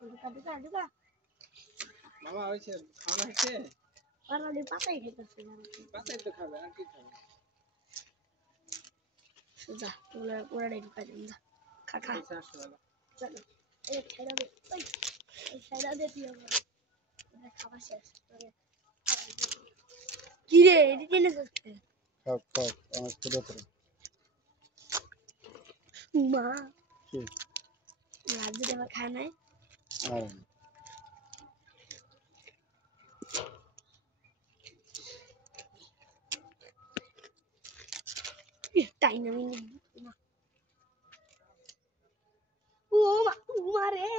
ঢুকা মামা হইছে খাওয়া হচ্ছে অলরেডি পাতাই খেতেছে পাতাই তো খাবে আর কি খাবে যা ওরা ঢুকা দেন যা খা খা চলো এই খাইরা দে এই খাইরা দে তুই আমার খাওয়া শেষ কি রে এদিকে না করতে খাও খাও আমার ছোট ছোট মা কি রাজু দেবা খায় নাই আর তাই না না ও মারে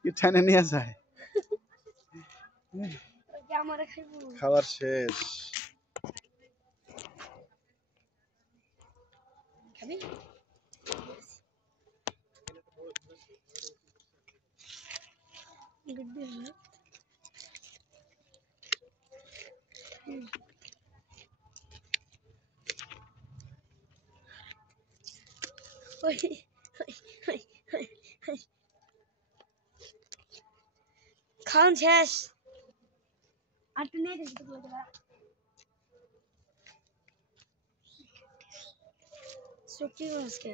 কি ঠানে নিয়ে যায় আমারে খাইবো খাবার শেষ খাবি গুড দিন ওই খান শেষ আর তুই নেই দেখতে বলে দেবা সত্যি আজকে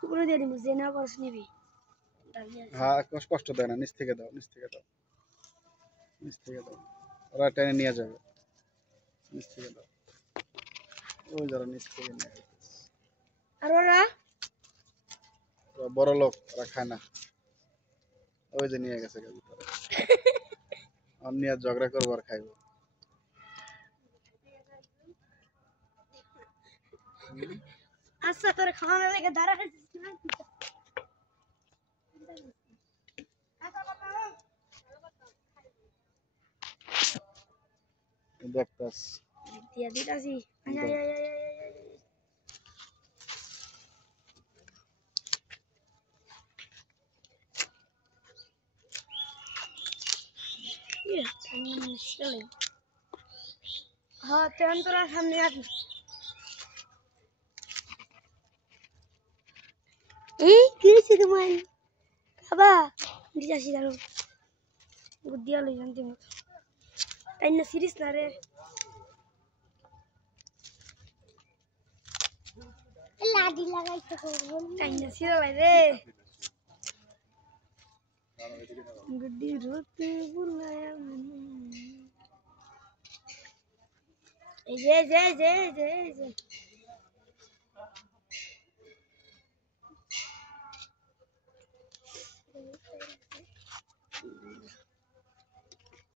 পুরো দিয়ে দিমু যে না পারছ নিবি হ্যাঁ কষ্ট দেয় না নিচ থেকে দাও নিচ থেকে দাও নিচ থেকে দাও ওরা টেনে নিয়ে যাবে নিচ থেকে দাও ওই যারা নিচ থেকে নিয়ে যাবে আর ওরা বড় লোক ওরা খায় না ওই যে নিয়ে গেছে ভিতরে আমি আর ঝগড়া করবো আর খাইবো আচ্ছা তোর খাওয়ানো লেগে দাঁড়া না দেখতাস দিয়া দিতাছি আয় আয় আয় আয় আয় ইয়ে ঠান্ডা মুশকিল হ্যাঁ তেন তোরা সামনে আসবি এই কি হয়েছে তোমার বাবা দিতাছি দাঁড়ো বুদ্ধিয়া লই জানতে মতো তাই না সিরিজ না রে লাডি লাগাইতে করব তাই না সিরা রে গুড্ডি রুতে বুলায়া এই যে